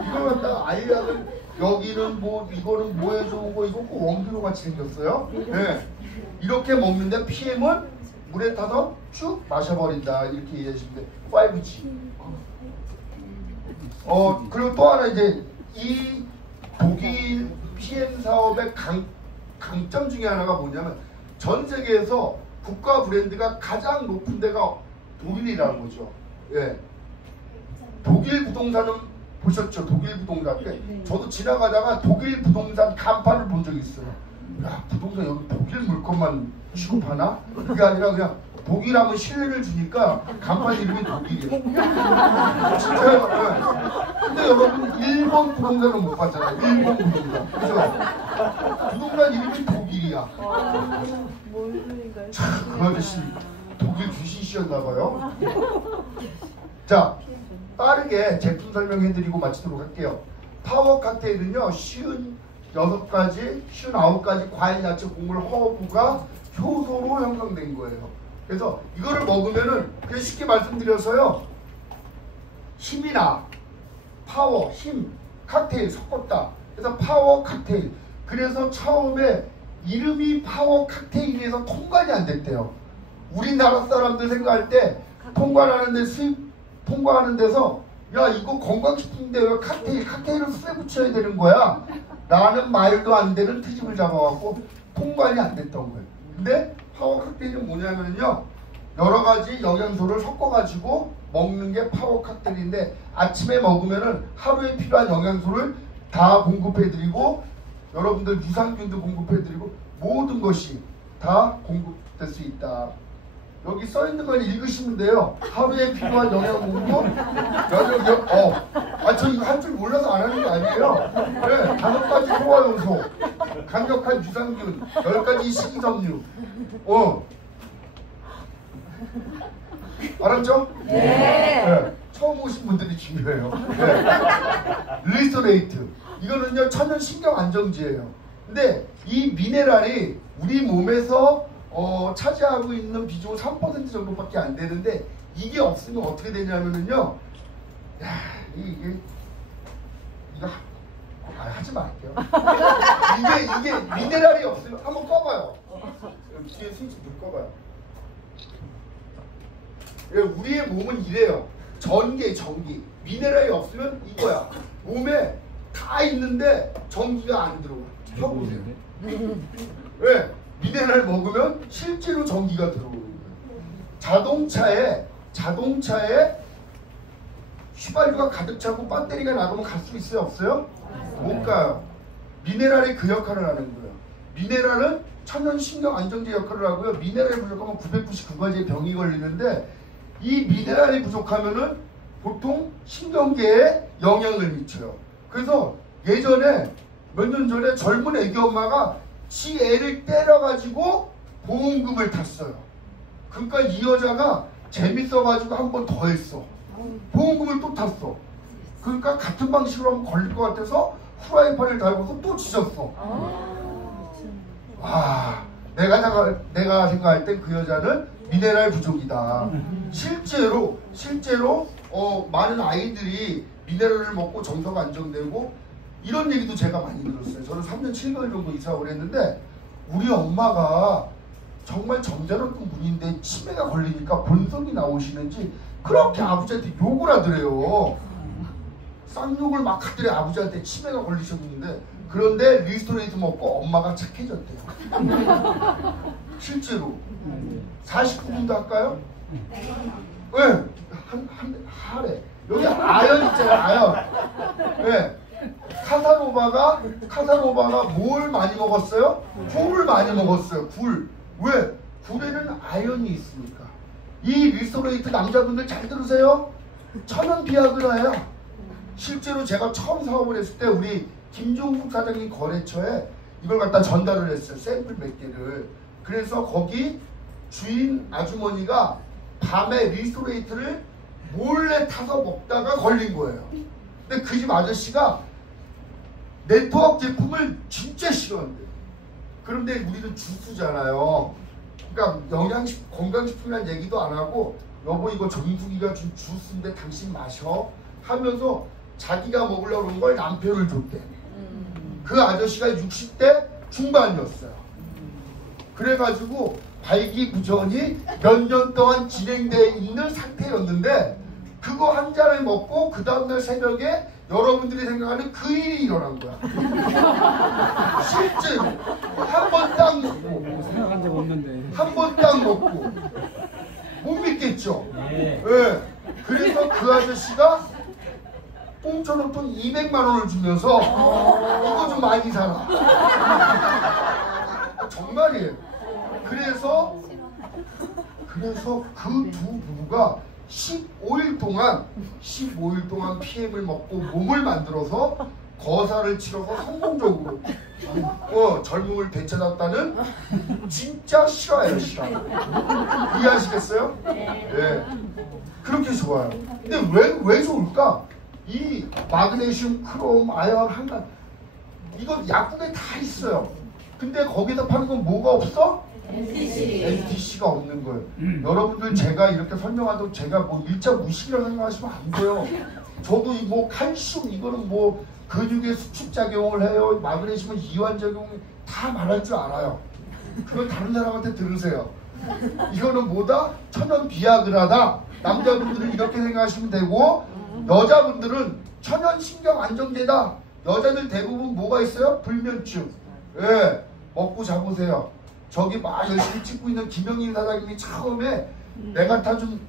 이걸 갖다가 알약을 여기는 뭐 이거는 뭐에 좋은 거 이거 꼭 원기로 같이 생겼어요. 네. 이렇게 먹는데 PM은 물에 타서 쭉 마셔버린다 이렇게 이해하시면 돼요. 5G. 그리고 또 하나 이제 이 독일 PM 사업의 강점 중에 하나가 뭐냐면 전 세계에서 국가 브랜드가 가장 높은 데가 독일이라는 거죠. 예. 독일 부동산은 보셨죠? 독일 부동산. 저도 지나가다가 독일 부동산 간판을 본 적이 있어요. 야, 부동산 여기 독일 물건만 취급하나? 그게 아니라 그냥 독일하면 신뢰를 주니까 간판 이름이 독일이에요. 진짜요? 네. 근데 여러분 일본 부동산은 못 봤잖아요. 일본 부동산. 그죠? 부동산 이름이 독일이야. 참, 그 아저씨 독일 귀신씨였나봐요. 자, 빠르게 제품 설명해드리고 마치도록 할게요. 파워 칵테일은요, 쉬운 6가지, 쉬운 9가지 과일, 야채, 곡물, 허브가 효소로 형성된 거예요. 그래서 이거를 먹으면은 그냥 쉽게 말씀드려서요, 힘이나 파워, 힘, 칵테일 섞었다. 그래서 파워 칵테일. 그래서 처음에 이름이 파워 칵테일에서 통관이 안 됐대요. 우리나라 사람들 생각할 때 통관하는데 통과하는 데서 야 이거 건강식품인데 왜 칵테일을 술에 붙여야 되는 거야? 라는 말도 안 되는 트집을 잡아갖고 통관이 안 됐던 거예요. 근데 파워 칵테일은 뭐냐면요, 여러 가지 영양소를 섞어가지고 먹는 게 파워 칵테일인데 아침에 먹으면은 하루에 필요한 영양소를 다 공급해드리고 여러분들 유산균도 공급해드리고 모든 것이 다 공급될 수 있다. 여기 써있는 건 읽으시면 돼요. 하루에 필요한 영양 공급, 저 이거 할 줄 몰라서 안 하는 게 아니에요. 네, 5가지 소화 요소, 강력한 유산균, 10가지 식이섬유. 알았죠? 네. 처음 오신 분들이 중요해요. 네. 리스토레이트. 이거는요, 천연 신경 안정제예요. 근데 이 미네랄이 우리 몸에서 차지하고 있는 비중은 3% 정도밖에 안 되는데 이게 없으면 어떻게 되냐면은요, 이거 하지 말게요. 이게 미네랄이 없으면 한번 꺼봐요. 뒤에 스위치 좀 꺼봐요. 우리의 몸은 이래요. 전기. 미네랄이 없으면 이거야. 몸에 다 있는데 전기가 안 들어와. 켜보세요. 왜? 미네랄 먹으면 실제로 전기가 들어오는 거예요. 자동차에 휘발유가 가득 차고 배터리가 나가면 갈 수 있어요? 없어요? 못 가요. 미네랄이 그 역할을 하는 거예요. 미네랄은 천연 신경 안정제 역할을 하고요. 미네랄이 부족하면 999가지의 병이 걸리는데 이 미네랄이 부족하면은 보통 신경계에 영향을 미쳐요. 그래서 예전에 몇 년 전에 젊은 애기 엄마가 지 애를 때려가지고 보험금을 탔어요. 그러니까 이 여자가 재밌어가지고 한 번 더 했어. 보험금을 또 탔어. 그러니까 같은 방식으로 하면 걸릴 것 같아서 후라이팬을 달고서 또 지졌어. 내가 생각할 땐 그 여자는 미네랄 부족이다. 실제로 많은 아이들이 미네랄을 먹고 정서가 안정되고 이런 얘기도 제가 많이 들었어요. 저는 3년 7개월 정도 이사를 했는데 우리 엄마가 정말 점잖았던 분인데 치매가 걸리니까 본성이 나오시는지 그렇게 아버지한테 욕을 하더래요. 쌍욕을 막 하더래. 아버지한테 치매가 걸리셨는데 그런데 리스토레이트 먹고 엄마가 착해졌대요. 실제로 49분도 할까요? 왜? 하래. 여기 아연 있잖아요. 아연. 네. 카사노바가 뭘 많이 먹었어요? 굴을 많이 먹었어요. 굴. 왜? 굴에는 아연이 있으니까. 이 리스토레이트 남자분들 잘 들으세요. 천연 비아그라야. 실제로 제가 처음 사업을 했을 때 우리 김종숙 사장님 거래처에 이걸 갖다 전달을 했어요. 샘플 몇 개를. 그래서 거기 주인 아주머니가 밤에 리스토레이트를 몰래 타서 먹다가 걸린 거예요. 근데 그 집 아저씨가 네트워크 제품을 진짜 싫어한대요. 그런데 우리는 주스잖아요. 그러니까 건강식품이라는 얘기도 안 하고 여보 이거 정수기가 준 주스인데 당신 마셔 하면서 자기가 먹으려고 그런 걸 남편을 줬대. 그 아저씨가 60대 중반이었어요. 그래가지고 발기부전이 몇 년 동안 진행되어 있는 상태였는데 그거 한 잔을 먹고 그 다음날 새벽에 여러분들이 생각하는 그 일이 일어난 거야. 실제로 한 번 딱 먹고 생각한 적 없는데. 한 번 딱 먹고 못 믿겠죠. 네. 네. 그래서 그 아저씨가 꽁쳐놓던 200만 원을 주면서 이거 좀 많이 사라. 정말이에요. 그래서 그 두 부부가 15일 동안 PM을 먹고 몸을 만들어서 거사를 치러서 성공적으로 젊음을 되찾았다는 진짜 실화예요, 실화. 이해하시겠어요? 네. 그렇게 좋아요. 근데 왜 좋을까? 이 마그네슘, 크롬, 아연, 한간 이거 약국에 다 있어요. 근데 거기다 파는 건 뭐가 없어? NTC가 없는 거예요. 여러분들 제가 이렇게 설명하도 제가 뭐 일자 무식이라고 생각하시면 안 돼요. 저도 이 뭐 칼슘 이거는 뭐 근육에 수축 작용을 해요. 마그네슘은 이완 작용 다 말할 줄 알아요. 그건 다른 사람한테 들으세요. 이거는 뭐다? 천연 비아그라다. 남자분들은 이렇게 생각하시면 되고 여자분들은 천연 신경 안정제다. 여자들 대부분 뭐가 있어요? 불면증. 예, 먹고 자보세요. 저기 막 열심히 찍고 있는 김영인 사장님이 처음에 내가 타준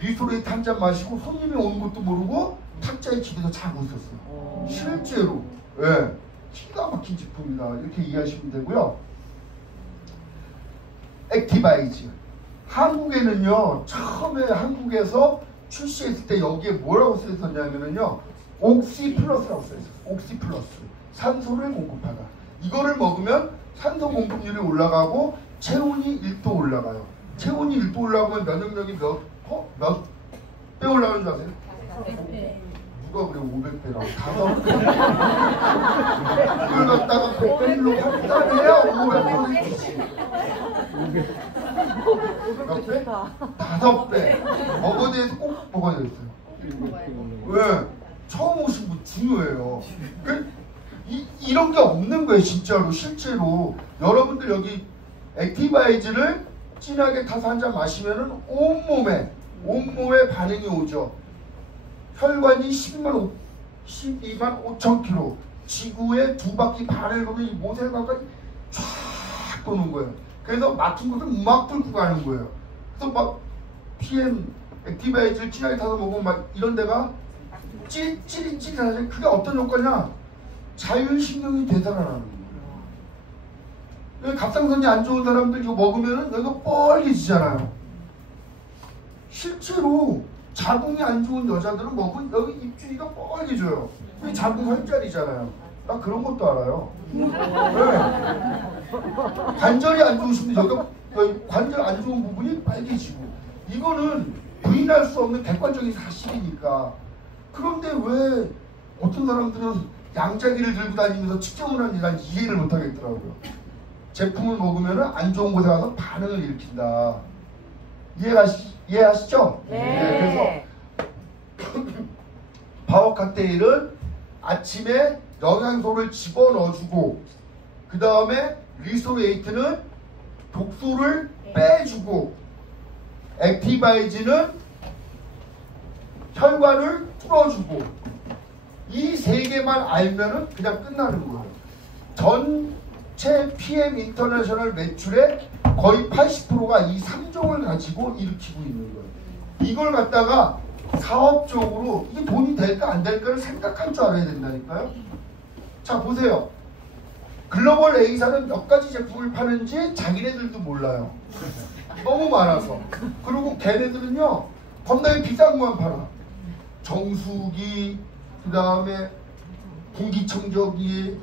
리스토레이트 한 잔 마시고 손님이 오는 것도 모르고 탁자에 기대서 자고 있었어요. 실제로. 예, 기가 막힌 제품이다. 이렇게 이해하시면 되고요. 액티바이즈. 한국에는요, 처음에 한국에서 출시했을 때 여기에 뭐라고 써있었냐면요, 옥시 플러스라고 써있어요. 옥시 플러스. 산소를 공급하다. 이거를 먹으면 산소 공급률이 올라가고 체온이 1도 올라가요. 체온이 1도 올라가면 면역력이 몇 배 올라가는 줄 아세요? 누가 그래 500배라고 5배. 이걸 갖다가 100배로 확산해야 500%지. 몇 배? 5배. 먹어야 돼서 꼭 먹어야 되겠어요. 왜? 처음 오신 분 중요해요. 이런 게 없는 거예요, 진짜로. 실제로 여러분들 여기 액티바이즈를 진하게 타서 한 잔 마시면은 온몸에 반응이 오죠. 혈관이 12만 5천 킬로, 지구의 2바퀴 반을 보면 이 모세혈관까지 쫙 도는 거예요. 그래서 막힌 것을 막 뚫고 가는 거예요. 그래서 막 PM 액티바이즈를 진하게 타서 먹으면 막 이런 데가 찌릿찌릿하지. 그게 어떤 효과냐? 자율신경이 되살아나는 거예요. 갑상선이 안 좋은 사람들 이거 먹으면 여기가 뻘개지잖아요. 실제로 자궁이 안 좋은 여자들은 먹으면 여기 입주위가 뻘개져요. 그게 자궁 혈자리잖아요. 나 그런 것도 알아요. 네. 관절이 안 좋으신 분 여기 관절 안 좋은 부분이 빨개지고 이거는 부인할 수 없는 객관적인 사실이니까. 그런데 왜 어떤 사람들은 양자기를 들고 다니면서 측정을 하는지 난 이해를 못하겠더라고요. 제품을 먹으면 안 좋은 곳에 가서 반응을 일으킨다. 이해하시죠? 네. 그래서 파워 칵테일은 아침에 영양소를 집어넣어주고 그 다음에 리스토레이트는 독소를 빼주고 액티바이즈는 혈관을 뚫어주고 이 세 개만 알면은 그냥 끝나는 거예요. 전체 PM 인터내셔널 매출의 거의 80%가 이 3종을 가지고 일으키고 있는 거예요. 이걸 갖다가 사업적으로 이게 돈이 될까 안 될까를 생각할 줄 알아야 된다니까요. 자 보세요. 글로벌 A사는 몇 가지 제품을 파는지 자기네들도 몰라요. 너무 많아서. 그리고 걔네들은요 겁나게 비싼 것만 팔아. 정수기, 그 다음에 공기청정기,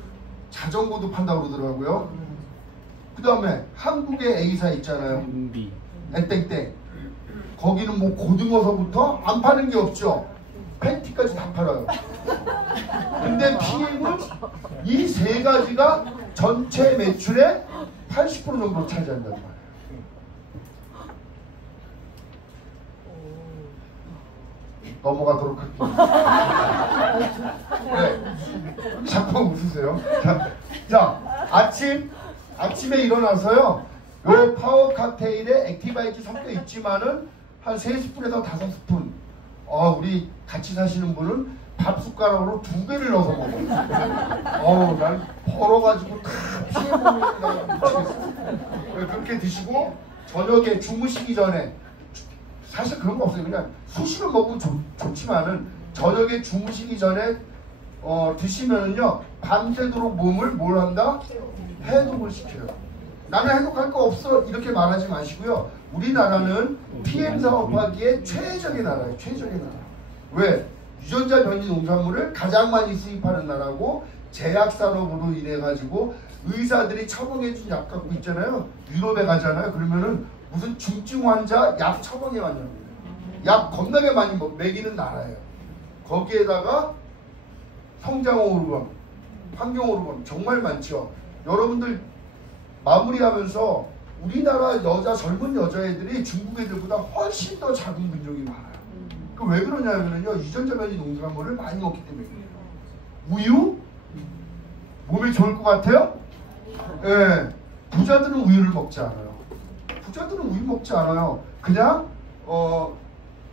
자전거도 판다고 그러더라고요. 그 다음에 한국의 A사 있잖아요. MB. 땡땡. 거기는 뭐 고등어서부터 안 파는 게 없죠. 팬티까지 다 팔아요. 근데 PM은 이 세 가지가 전체 매출의 80% 정도 차지한단 말이에요. 넘어가도록 할게요. 네. 자꾸 웃으세요. 자, 아침에 일어나서요. 요 파워 칵테일에 액티바이트 섞여 있지만은 한 3스푼에서 5스푼. 우리 같이 사시는 분은 밥 숟가락으로 2개를 넣어서 먹어요. 난 벌어가지고 다 피해 먹는 거 미치겠어. 그렇게 드시고 저녁에 주무시기 전에 사실 그런 거 없어요. 그냥 수시로 먹으면 좋지만은 저녁에 주무시기 전에 드시면은요 밤새도록 몸을 뭘 한다? 해독을 시켜요. 나는 해독할 거 없어 이렇게 말하지 마시고요. 우리나라는 PM 사업하기에 최적의 나라예요. 최적의 나라. 왜? 유전자 변이 농산물을 가장 많이 수입하는 나라고 제약산업으로 인해 가지고 의사들이 처방해준 약 갖고 있잖아요. 유럽에 가잖아요. 그러면은 무슨 중증 환자 약 처방해 왔냐고요. 약 겁나게 많이 먹이는 나라예요. 거기에다가 성장 호르몬, 환경 호르몬 정말 많죠. 여러분들 마무리하면서 우리나라 젊은 여자애들이 중국 애들보다 훨씬 더 작은 근종이 많아요. 그 왜 그러냐면요 유전자 변이 농산물을 많이 먹기 때문에 그래요. 우유? 몸에 좋을 것 같아요? 예. 부자들은 우유를 먹지 않아요. 부자들은 우유 먹지 않아요. 그냥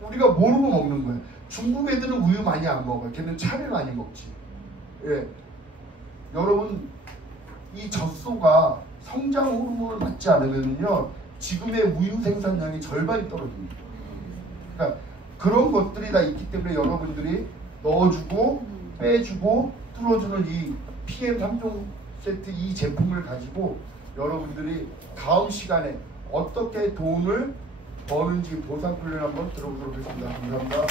우리가 모르고 먹는 거예요. 중국 애들은 우유 많이 안 먹어요. 걔는 차를 많이 먹지. 예. 여러분 이 젖소가 성장 호르몬을 맞지 않으면요 지금의 우유 생산량이 절반이 떨어집니다. 그러니까 그런 것들이 다 있기 때문에 여러분들이 넣어주고 빼주고 뚫어주는 이 PM 3종 세트 이 제품을 가지고 여러분들이 다음 시간에 어떻게 돈을 버는지 보상 플랜 한번 들어보도록 하겠습니다. 감사합니다.